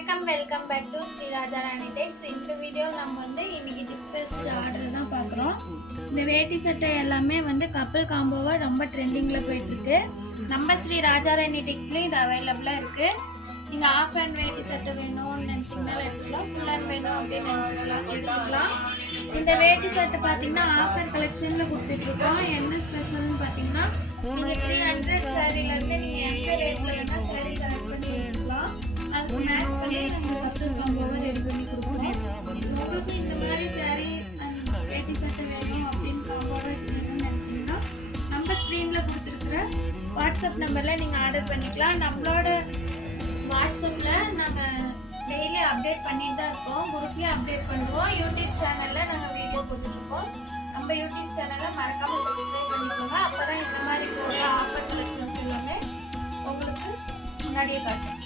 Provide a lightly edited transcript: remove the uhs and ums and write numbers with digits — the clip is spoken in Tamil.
வணக்கம், welcome back to Sri Raja Rani டெக்ஸ். இந்த வீடியோ நம்ம வந்து இன்னைக்கு டிஸ்பேச் ஆர்டர் தான் பார்க்குறோம். இந்த வேட்டி சட்டை எல்லாமே வந்து கப்பல் காம்போவாக ரொம்ப ட்ரெண்டிங்கில் போயிட்டுருக்கு. நம்ம ஸ்ரீ ராஜாராணி டெக்ஸ்லேயும் இது அவைலபிளாக இருக்குது. நீங்கள் ஆஃப் ஹேண்ட் வேட்டி சட்டை வேணும்னு நினச்சிங்கனாலும் எடுத்துக்கலாம், ஃபுல் ஹேண்ட் வேணும் அப்படின்னு எடுத்துக்கலாம். இந்த வேட்டி சட்டை பார்த்தீங்கன்னா ஆஃபர் கலெக்ஷனில் கொடுத்துட்ருக்கோம். என்ன ஸ்பெஷல்னு பார்த்தீங்கன்னா நீங்கள் 300 சாரீலேருந்து நீங்கள் எந்த ரேட்டில் வேணால் சாரீ செலக்ட் பண்ணி எடுத்துக்கலாம். அதுக்கு மேட்ச் பண்ணி நம்ம கப்பல் காம்போவை ரெடி பண்ணி கொடுக்குறோம். உங்களுக்கு இந்த மாதிரி சாரீ வேட்டி சட்டை வேணும் அப்படின்னு காம்போவை எடுத்துக்கணும்னு நினச்சிங்கன்னா நம்ம ஸ்க்ரீனில் கொடுத்துருக்குற வாட்ஸ்அப் நம்பரில் நீங்கள் ஆர்டர் பண்ணிக்கலாம். நம்மளோட வாட்ஸ்அப்பில் நாங்கள் டெய்லி அப்டேட் பண்ணிட்டு தான் இருக்கோம். குரூப்லேயும் அப்டேட் பண்ணுவோம். யூடியூப் சேனலில் நாங்கள் வீடியோ போட்டுருக்கோம். நம்ம யூடியூப் சேனலை மறக்காமல் சப்ஸ்கிரைப் பண்ணிக்கோங்க. அப்போ தான் இந்த மாதிரி போகிற ஆஃபர் கலெக்ஷன்ஸ் எல்லாமே உங்களுக்கு முன்னாடியே காட்டும்.